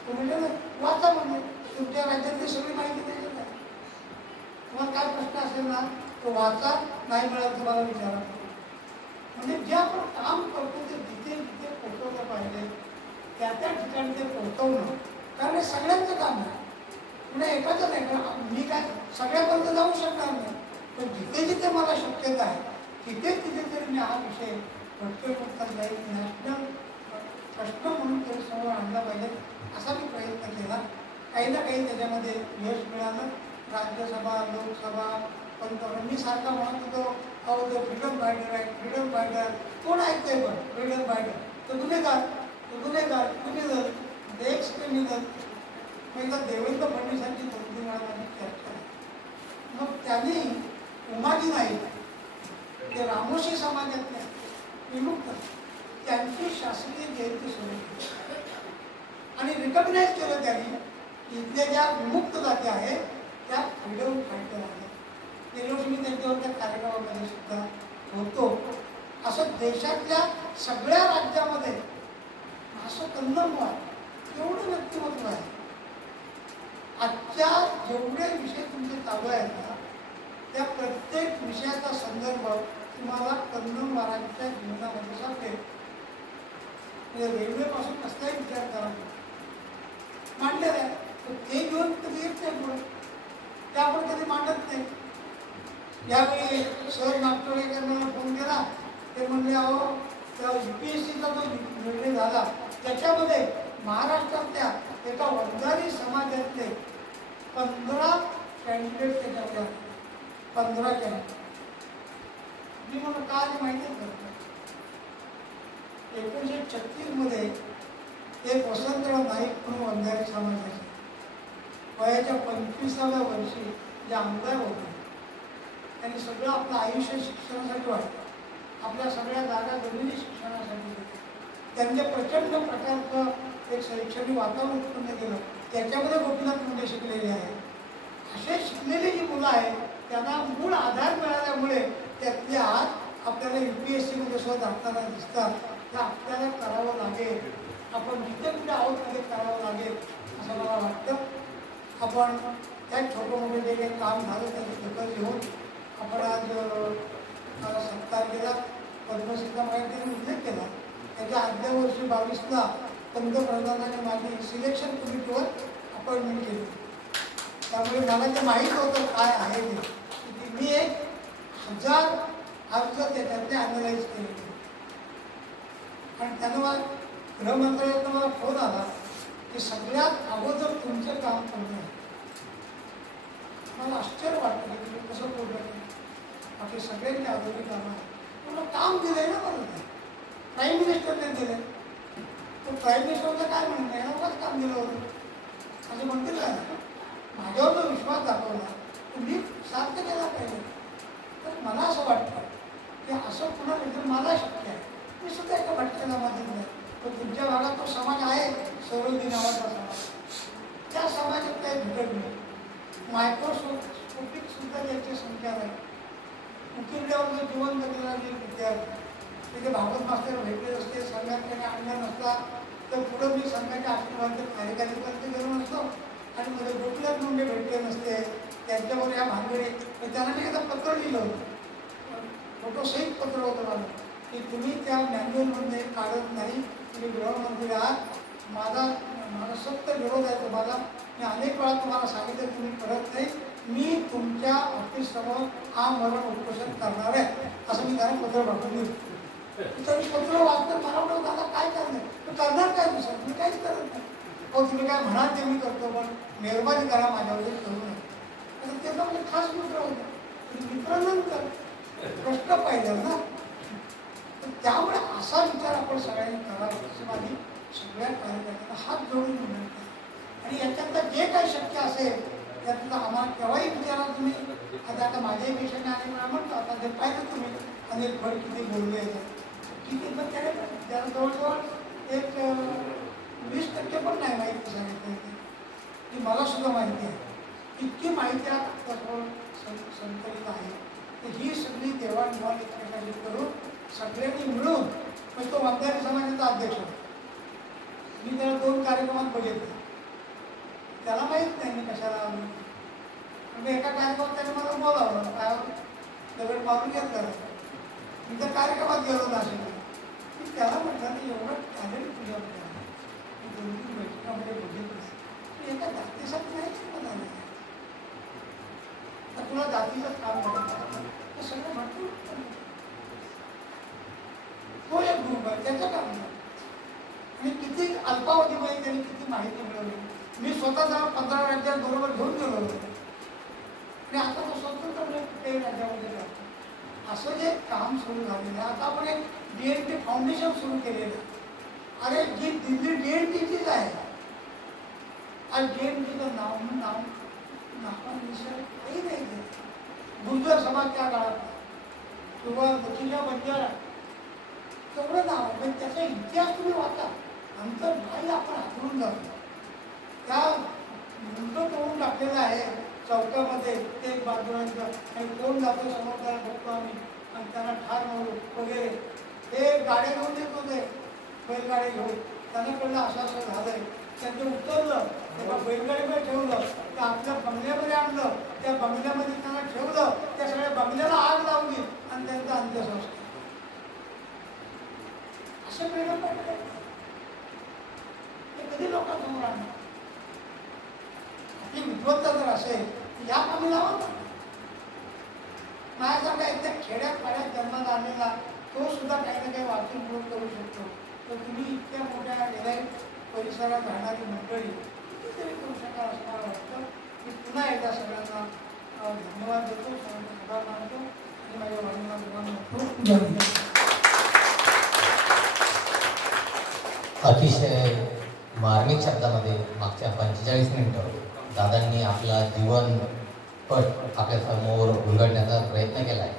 तो म्हणजे वाचा म्हणजे तुमच्या राज्यातली सगळी माहिती त्याच्यात आहे. तुम्हाला काय प्रश्न असेल ना तो वाचा नाही मिळाला तुम्हाला विचारा. म्हणजे जे आपण काम करतो ते जिथे जिथे पोहोचवलं पाहिजे त्या त्या ठिकाणी ते पोहोचवणं कारण हे सगळ्यांचं काम आहे. म्हणजे एकाच नाही कारण मी काय सगळ्यापर्यंत जाऊ शकणार नाही पण जिथे जिथे मला शक्यता आहे तिथे तिथे तरी मी हा विषय भक्तविमुक्तांचा जाईल नॅशनल प्रश्न म्हणून तरी समोर आणला पाहिजे असा मी प्रयत्न केला. काही ना काही त्याच्यामध्ये यश मिळालं. राज्यसभा लोकसभा पंतप्रधान मी सारखा म्हणत होतो अहो तो फ्रीडम फायटर आहे फ्रीडम फायटर कोण ऐकतंय पण फ्रीडम फायटर तो गुन्हेगार क्रिमिनल एक्स क्रिमिनल. एकदा देवेंद्र फडणवीसांची 2-3 वेळा माझी चर्चा मग त्यांनी उमाजी नाईक ते रामोशी समाजातले विमुक्त त्यांची शासकीय जयंती सुरू केली आणि रिकग्नाइज केलं त्यांनी की इथल्या ज्या विमुक्त जाती आहेत त्या फ्रीडम फायटर आहेत. गेल्या वर्षी मी त्यांच्यावर त्या कार्यक्रमामध्ये सुद्धा होतो. असं देशातल्या सगळ्या राज्यामध्ये असं कंदमवार एवढं व्यक्तिमत्व आहे. आजच्या जेवढे विषय तुमचे चालू आहेत ना त्या प्रत्येक विषयाचा संदर्भ तुम्हाला कंदमवारांच्या जीवनामध्ये सापडेल. म्हणजे रेल्वेपासून कसलाही विचार करा मांडलेला आहे ते घेऊन कधी येत नाही पुढे ते आपण कधी मांडत नाही. यावेळी सर नागपूरकरांना फोन केला ते म्हणले अहो त्या UPSCचा जो निर्णय झाला त्याच्यामध्ये महाराष्ट्रातल्या एका वंजारी समाजातले 15 कॅन्डिडेट त्याच्यामध्ये 15 कॅन्डिडेट. मी म्हणून काय माहिती करतो 1936 मध्ये एक वसंतराव नाईक म्हणून वंजारी समाजाचे वयाच्या 25व्या वर्षी जे आमदार होते त्यांनी सगळं आपलं आयुष्य शिक्षणासाठी वाटलं. आपल्या सगळ्या जागा जमिनी शिक्षणासाठी होते. त्यांचे प्रचंड प्रकारचं एक शैक्षणिक वातावरण उत्पन्न केलं. त्याच्यामध्ये गोपीनाथ मुंडे शिकलेले आहेत. असे शिकलेली जी मुलं आहेत त्यांना मूळ आधार मिळाल्यामुळे त्यातले आज आपल्याला UPSCमध्ये सुद्धा दाखताना दिसतात. ते आपल्याला करावं लागेल. आपण जिथे कुठे आहोत तिथे करावं लागेल असं मला वाटतं. आपण त्या छोटं मोठं जे काही काम झालं त्याची दखल घेऊन आपण आज मला सत्कार केला. पद्मश्रीचा त्यांनी उल्लेख केला. त्याच्या आदल्या वर्षी 22ला पंतप्रधानांनी माझी सिलेक्शन कमिटीवर अपॉइंटमेंट केली. त्यामुळे मला ते माहीत होतं काय आहे ते. मी 1000 अर्ज त्याच्यातले ॲनलाइज केले आणि त्यानं मला गृहमंत्रालयातनं मला फोन आला की सगळ्यात अगोदर तुमचं काम करणं. मला आश्चर्य वाटतं की तुम्ही कसं पूर्ण केलं. आपली सगळ्यांनी अगोदर कामं आहे तुला काम दिलंय ना मला प्राईम मिनिस्टरने दिले. तो प्राईम मिनिस्टरचं काय म्हणणं आहे नव्हताच काम दिलं होतं असं म्हणतील काय माझ्यावर जो विश्वास दाखवला तो मी साध्य केला पाहिजे. तर मला असं वाटतं की असं पुन्हा म्हणजे मला शक्य आहे. मी सुद्धा एका भटक्याला दिलं तर तुमच्या भागात तो समाज आहे सरोदी नावाचा समाज. त्या समाजात काही भेटत नाही. मायक्रोस्कोपिक सुद्धा त्याची संख्या नाही. उकिरड्यावर जीवन जगलेला जे विद्यार्थी तिथे भागवत मास्तर भेटले असते संघात त्याने आणलं नसला तर पुढं मी संघाच्या आशीर्वाद कार्यकारीपर्यंत गेलो नसतो आणि मध्ये गोपीनाथ मुंडे भेटले नसते त्यांच्यावर या भानगडे त्यांना मी एकदा पत्र लिहिलं होतं. फोटोसहित पत्र होतं मला की तुम्ही त्या मॅन्युअलमध्ये काढत नाही. तुम्ही गृहमंत्री आहात. माझा सक्त विरोध आहे तुम्हाला. मी अनेक वेळा तुम्हाला सांगितलं तुम्ही करत नाही. मी तुमच्या ऑफिससमोर आमरण उपोषण करणार आहे असं मी त्याला पत्र पाठवून दिलं. तर पत्र वाचतं मला वाटतं दादा काय करणार तर करणार काय दुसरं मी काहीच करत नाही. अहो तुम्ही काय म्हणाल ते मी करतो पण मेहरबानी करा माझ्यावर करू नये. आता ते तर म्हणजे खास मित्र होते. मित्रानंतर प्रश्न पाहिजे ना. तर त्यामुळे असा विचार आपण सगळ्यांनी करावा अशी माझी सगळ्या कार्यकर्त्यांना हात जोडून विनंती. आणि याच्यातलं जे काही शक्य असेल त्यातलं आम्हाला केव्हाही विचारा तुम्ही. आता माझ्याही पेशंटने अनेक वेळा म्हणतो आता जे पाहिजे तुम्ही अनेक फळ किती बोलले किती पण त्याने त्याला जवळजवळ एक 20% पण नाही माहिती सांगितलं की मला सुद्धा माहिती आहे. इतकी माहिती त्याच्यावर संकलित आहे की ही सगळी देवाणघेवाण एकमेकांची करून सगळ्यांनी मिळून पण तो वंजारी समाजाचा अध्यक्ष होता. मी त्याला 2 कार्यक्रमात बघितले. त्याला माहीत नाही मी कशाला आलो. म्हणजे एका कार्यक्रमात त्याने मला बोलावलं, काय दगड मारून घेतलं. मी त्या कार्यक्रमात गेलो नाशिकला. मी त्याला म्हटलं की एवढं टॅलेंट तुझ्याकडे आहे, 2-3 बैठकामध्ये बघितलं एका जातीसाठी नाही शिकवत आलं तर तुला जातीचंच काम करायचं ते सगळं भरपूर. तो एक ग्रुप आहे त्याचं काम आणि किती अल्पावधीमध्ये त्यांनी किती माहिती मिळवली. मी स्वतः जरा 15 राज्यात बरोबर घेऊन गेलो होतो आणि आता तो स्वतंत्रपणे कुठेही राज्यामध्ये जातो. असं जे काम सुरू झालेलं आहे. आता आपण एक DNT फाउंडेशन सुरू केलेलं आहे. अरे जी दिल्ली DNTचीच आहे. आज DNTचं नावानुसार काही नाही. गुर्जर समाज त्या काळात किंवा दक्षिणा बंजारा तेवढं नाव आहे. पण त्याचा इतिहास तुम्ही वाचा. आमचं नाही आपण हातरून जातो. त्या मुंडं तोडून टाकलेलं आहे चौकामध्ये ते बाजूरांचं आणि कोण जातो समोर त्याला बघतो आम्ही आणि त्यांना ठार मारू वगैरे. ते गाड्या घेऊन येत होते बैलगाडी घेऊन. त्यांना कळलं असं असं झालं आहे. त्यांचं उतरलं तेव्हा बैलगाडीमध्ये ठेवलं त्या आपल्या बंगल्यामध्ये आणलं. त्या बंगल्यामध्ये त्यांना ठेवलं. त्या सगळ्या बंगल्याला आग लावली आणि त्यांचा अंत्यसंस्कार. असं प्रेरणा हे कधी लोकांसमोर आणणार. आपली विद्वत्ता जर असेल तर या कामी लावा ना. माझ्यासारखा एकदा खेड्यात जन्माला आलेला तो सुद्धा काही ना काही वाचून पूर्ण करू शकतो. तर तुम्ही इतक्या मोठ्या एलाईट परिसरात राहणारी मंडळी कितीतरी करू शकाल असं मला वाटतं. मी पुन्हा एकदा सगळ्यांना धन्यवाद देतो, सगळ्यांना सभा मानतो आणि माझ्या वाणीला खूप धन्यवाद. अतिशय मार्मिक शब्दामध्ये मागच्या 45 मिनिटं दादांनी आपला जीवनपट आपल्यासमोर उलगडण्याचा प्रयत्न केला आहे.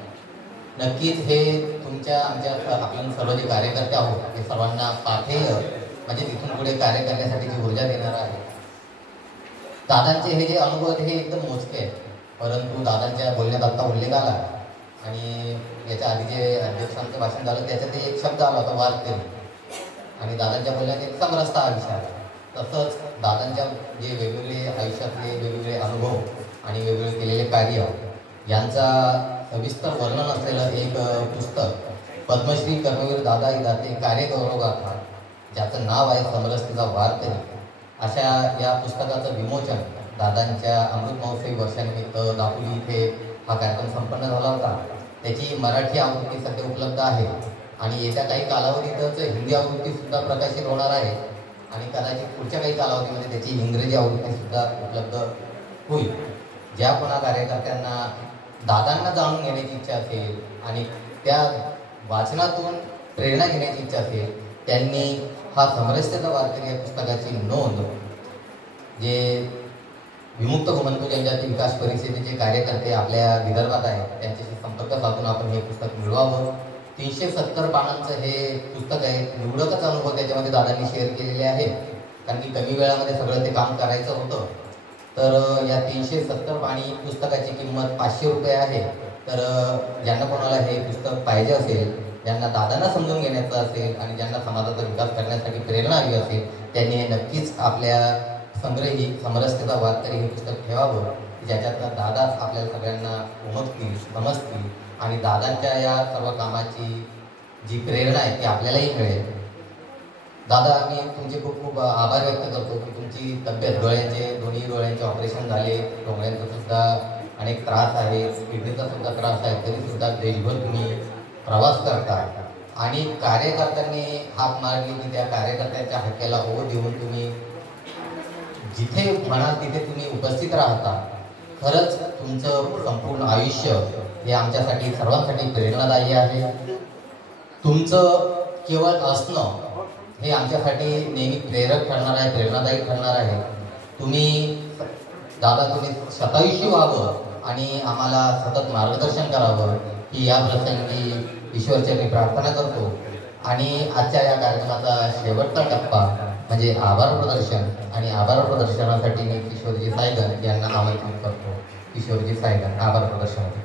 नक्कीच हे तुमच्या आमच्या आपण सर्व जे कार्यकर्ते आहोत ते सर्वांना पाठेय म्हणजे तिथून पुढे कार्य करण्यासाठी जी ऊर्जा देणार आहे. दादांचे हे जे अनुभव हे एकदम मोजके आहेत. परंतु दादांच्या बोलण्यात आता उल्लेख आला आणि याच्या आधी जे अध्यक्षांचं भाषण झालं त्याच्यात एक शब्द आला होता वारकरी आणि दादांच्या बोलण्यात एक समरसता हा विषय आला. तसंच दादांच्या जे वेगवेगळे आयुष्यातले वेगवेगळे अनुभव आणि वेगवेगळे केलेले कार्य यांचा सविस्तर वर्णन असलेलं एक पुस्तक पद्मश्री कर्मवीर दादा दाते कार्यगौरवगाथा ज्याचं नाव आहे समरसतेचा वारकरी. अशा या पुस्तकाचं विमोचन दादांच्या अमृत महोत्सवी वर्षानिमित्त दापोली इथे हा कार्यक्रम संपन्न झाला होता. त्याची मराठी आवृत्ती सध्या उपलब्ध आहे आणि येत्या काही कालावधीतच हिंदी आवृत्तीसुद्धा प्रकाशित होणार आहे आणि कदाचित पुढच्या काही कालावधीमध्ये त्याची इंग्रजी आवृत्तीसुद्धा उपलब्ध होईल. ज्या कोणा कार्यकर्त्यांना दादांना जाणून घेण्याची इच्छा असेल आणि त्या वाचनातून प्रेरणा घेण्याची इच्छा असेल त्यांनी हा समरसतेचा वारकरी या पुस्तकाची नोंद जे विमुक्त गोमंतक जनजाती विकास परिषदेचे कार्यकर्ते आपल्या विदर्भात आहेत त्यांच्याशी संपर्क साधून आपण हे पुस्तक मिळवावं. 370 पानांचं हे पुस्तक आहे. निवडकच अनुभव त्याच्यामध्ये दादांनी शेअर केलेले आहेत कारण की कमी वेळामध्ये सगळं ते काम करायचं होतं. तर या 370 पानी पुस्तकाची किंमत 500 रुपये आहे. तर ज्यांना कोणाला हे पुस्तक पाहिजे असेल, ज्यांना दादांना समजून घ्यायचं असेल आणि ज्यांना समाजाचा विकास करण्यासाठी प्रेरणा हवी असेल त्यांनी नक्कीच आपल्या संग्रही समरसतेचा वारकरी हे पुस्तक ठेवावं ज्याच्यातनं दादाच आपल्याला सगळ्यांना उमगतील समजतील आणि दादांच्या या सर्व कामाची जी प्रेरणा आहे ती आपल्यालाही मिळेल. दादा मी तुमचे खूप खूप आभार व्यक्त करतो की तुमची तब्येत दोन्ही डोळ्यांचे ऑपरेशन झाले, डोळ्यांचा सुद्धा अनेक त्रास आहे, किडनीचा सुद्धा त्रास आहे, तरीसुद्धा देशभर तुम्ही प्रवास करता आणि कार्यकर्त्यांनी हाक मारली की त्या कार्यकर्त्यांच्या हाक्याला ओ देऊन तुम्ही जिथे म्हणाल तिथे तुम्ही उपस्थित राहता. खरंच तुमचं संपूर्ण आयुष्य हे आमच्यासाठी सर्वांसाठी प्रेरणादायी आहे. तुमचं केवळ असणं हे आमच्यासाठी नेहमी प्रेरक ठरणार आहे, प्रेरणादायी ठरणार आहे. तुम्ही शतायुषी व्हावं आणि आम्हाला सतत मार्गदर्शन करावं ही या प्रसंगी ईश्वरचरणी प्रार्थना करतो. आणि आजच्या या कार्यक्रमाचा शेवटचा टप्पा म्हणजे आभार प्रदर्शन, आणि आभार प्रदर्शनासाठी मी किशोरजी सायगर यांना आमंत्रित करतो. किशोरजी सायगर आभार प्रदर्शनासाठी.